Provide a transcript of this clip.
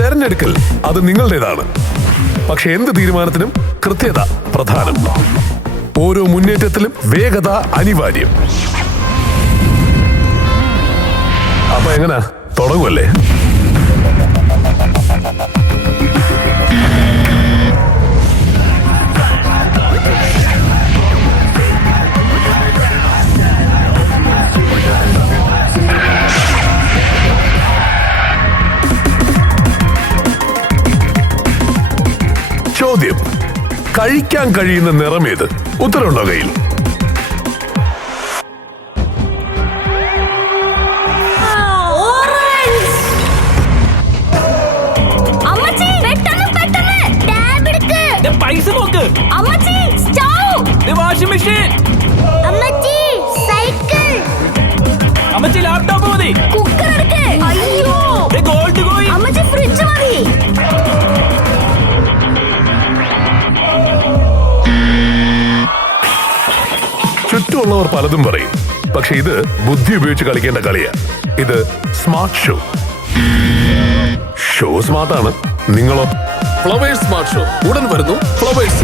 തെരഞ്ഞെടുക്കൽ അത് നിങ്ങളുടേതാണ്. പക്ഷെ എന്ത് തീരുമാനത്തിനും കൃത്യത പ്രധാനം. ഓരോ മുന്നേറ്റത്തിലും വേഗത അനിവാര്യം. അപ്പൊ എങ്ങനെ? തുടങ്ങുമല്ലേ ചോദ്യം. കഴിക്കാൻ കഴിയുന്ന നിറമേത്? ഉത്തരവുണ്ടോ കയ്യിൽ? അമ്മച്ചി പെട്ടെന്ന് പെട്ടെന്ന്. ടാബ് എടുക്ക്. ദേ പൈസ നോക്ക്. അമ്മച്ചി സ്റ്റൗ. ദേ വാഷിംഗ് മെഷീൻ. അമ്മച്ചി സൈക്കിൾ. അമ്മച്ചി ലാപ്ടോപ്പ് മതി. കുക്കർ എടുക്ക്. അയ്യോ. ചുറ്റുമുള്ളവർ പലതും പറയും. പക്ഷെ ഇത് ബുദ്ധി ഉപയോഗിച്ച് കളിക്കേണ്ട കളിയാ. ഇത് സ്മാർട്ട് ഷോ. ഷോ സ്മാർട്ടാണ്. നിങ്ങളോ ഫ്ലവേഴ്സ് സ്മാർട്ട് ഷോ. ഉടൻ വരുന്നു ഫ്ലവേഴ്സ്.